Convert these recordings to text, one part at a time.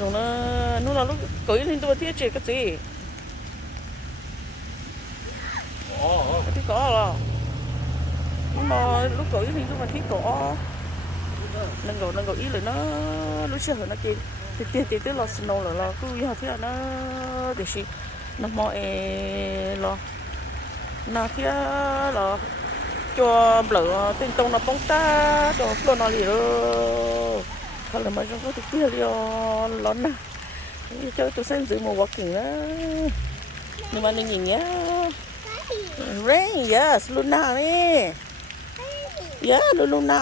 rồi nó là lúc cưới lên tôi thiết cái gì cái có là nhưng mà lúc cưới thì tôi mà thiết có nâng cầu ý là nó lúc trước nó kia thì là snow là cứ như thế là nó để gì nó mọi là nó kia là cho lỡ tên tông nó bông ta cho lo nó liền thôi là mà trong cái kia liền lớn nè cho tôi xem giữ một walking đó nhưng mà nhìn nhá rain yes Luna nè yeah Luna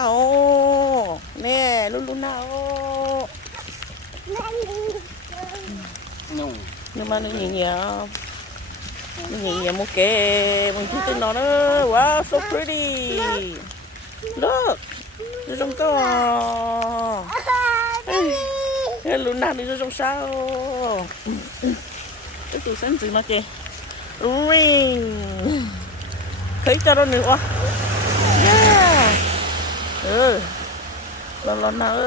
nè Luna nhưng mà nhìn một cái mình thấy nó wow so pretty look trong có cái Luna đi trong sao cái tôi xem gì mà kìa rain thấy cho nó nữa yeah lần nào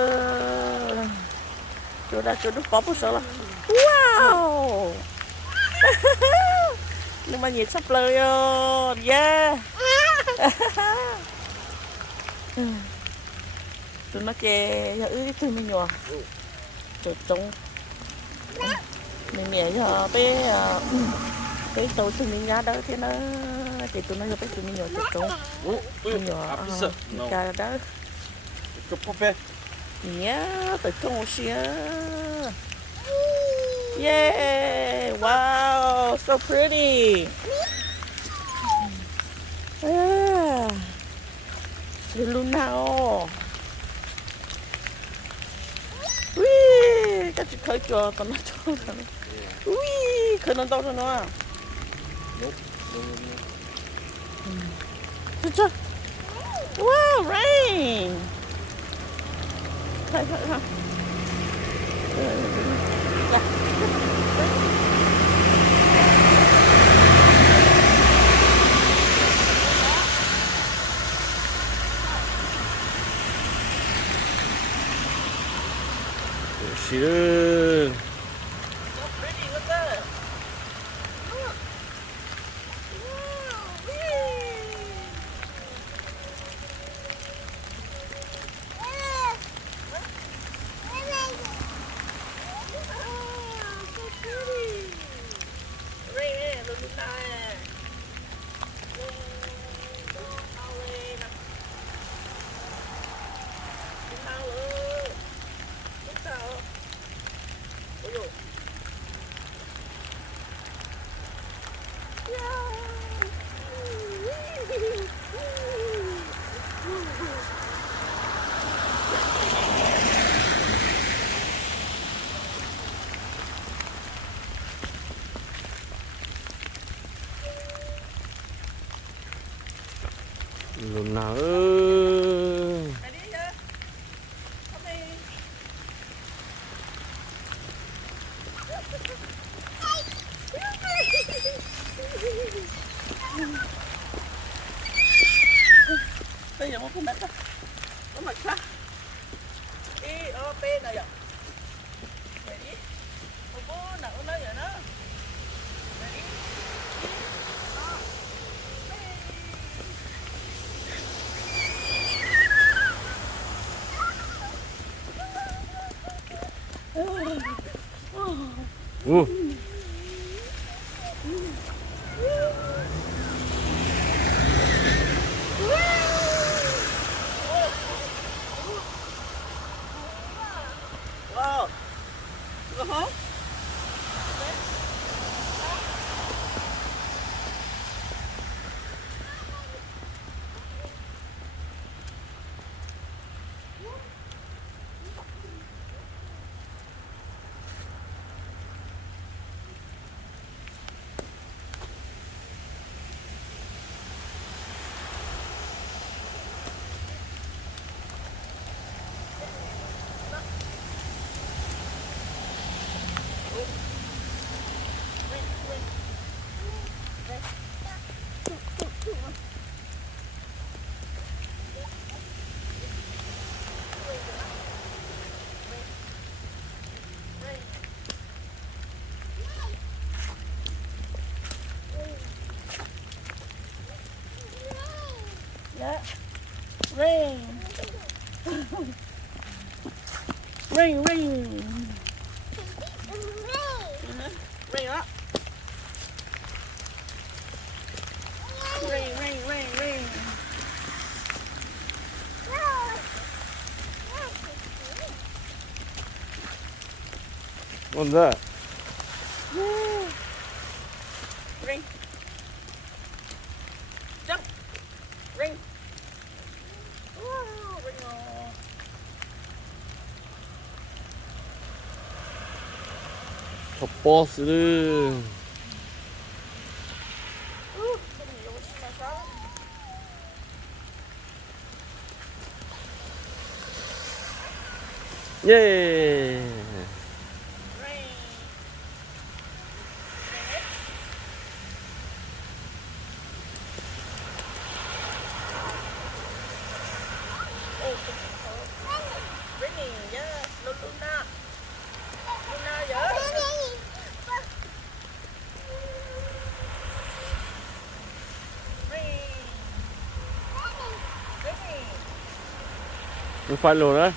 chỗ đó bóp sợ là wow nhưng mà nhiệt sắp lời yeah tụi nó chè giờ ư tụi mình nhỏ tụi trống mình nhẹ giờ cái tàu tụi mình nhá đó thế nó thì tụi nó giờ biết tụi mình nhỏ tụi trống mình nhỏ cả đó nhá tụi trống xía yeah wow so pretty yeah Luna ui cái chị khơi cho tao nó cho ui khơi nó đâu rồi nó chưa wow rain thôi 싫어. Luna ơi. bây giờ một cái mét có mặt khác đi ở bên này ạ vậy đi một bố nặng nó vậy đó vậy đi 오. wow được không Ring, ring. Ring up. Ring, ring, ring, ring. What's that? Ring. Jump. Ring. Ooh, ring on. 젖버스를. Ooh, cái này vô xin mà sao? 예. Ring. Ringing, yes. Luna. Luna, yes. Ring. Ringing. Không phải luôn đấy.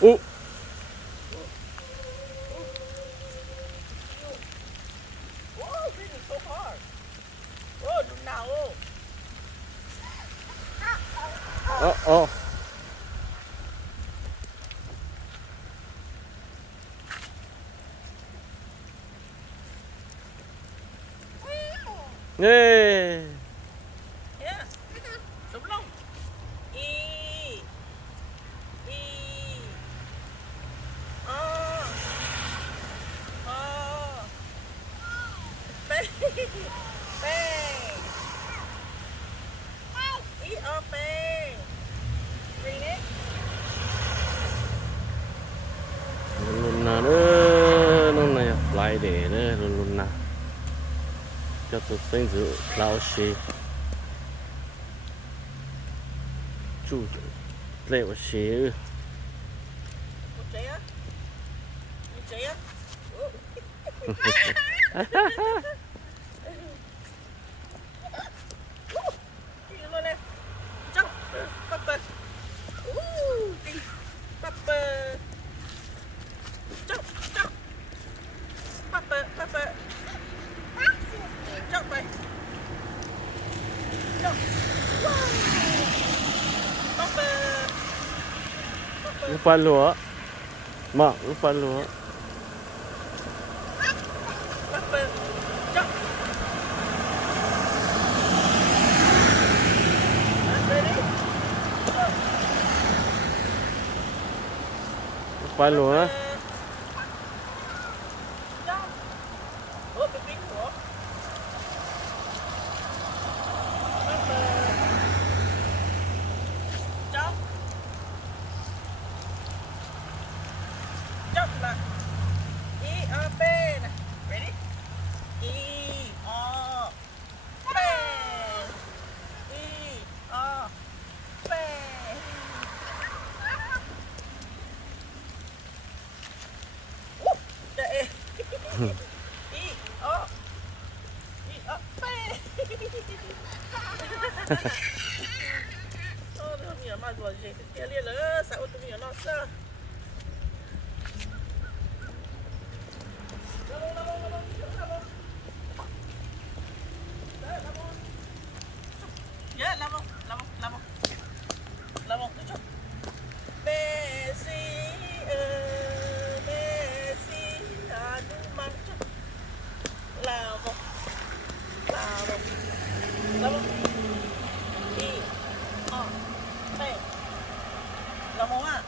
오. 어. 네. Yeah. Đúng không? E. E. Bang. Bang. E or bang. Read it. 룰루나는 룰루나야 라이데는 룰루나. 저도 생즈 클라우시. 주 레오시. Một trái á. Một trái á. Đi luôn nè. Chốc. Papa. Đi. Papa. Chốc. Chốc. Papa. Papa. Chốc mày. Chốc. Papa. Lupa lúa. Mà lupa lúa. Papa. Chốc. Ready? Lupa lúa. Chốc. Ủa, bị biến của. Papa. Chốc. Chốc là E R B nè. Ready? E R B. E R B. Trời ơi. E R B. Thôi mẹ mà rồi gì kia liền nữa, sao tụi mẹ nó sao? Yeah, lamo. Tuh. Messi, Messi, aduh mancu. Lamo. I, O, P. Lamo ah.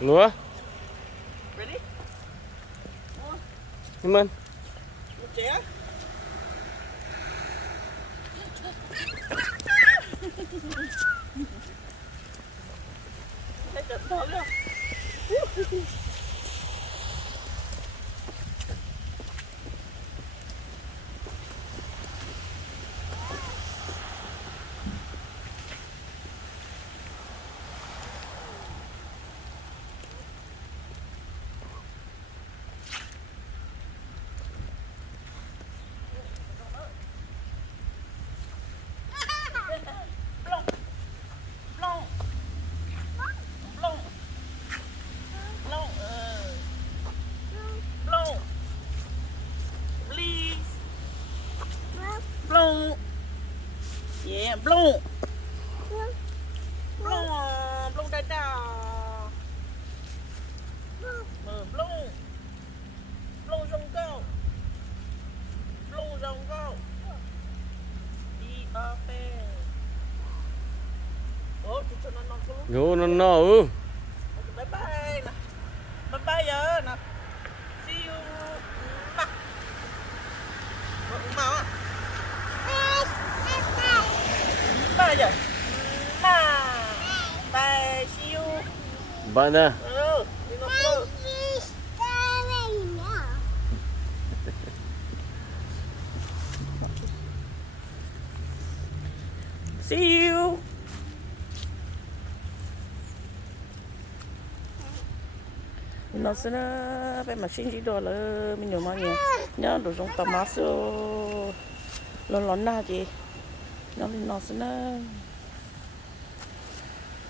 Lúa. Ready? Nhưng mà Một trái. Yeah, blue. Blue, blue da da. Blue. Blue rong go. Blue rong go. Đi ở bên. Ủa, cho nó con luôn. Vô nó no ừ. Bye bye nè. Bye bye giờ nè. See you. Mau á. Bye giờ. Bye. See you. Bạn nè. Đi nó cơ. See you. Nó sẽ phải mà xin chỉ đồ là mình nhiều mà nhỉ nhớ đồ trong tầm mát số lon lon na chị nó sẽ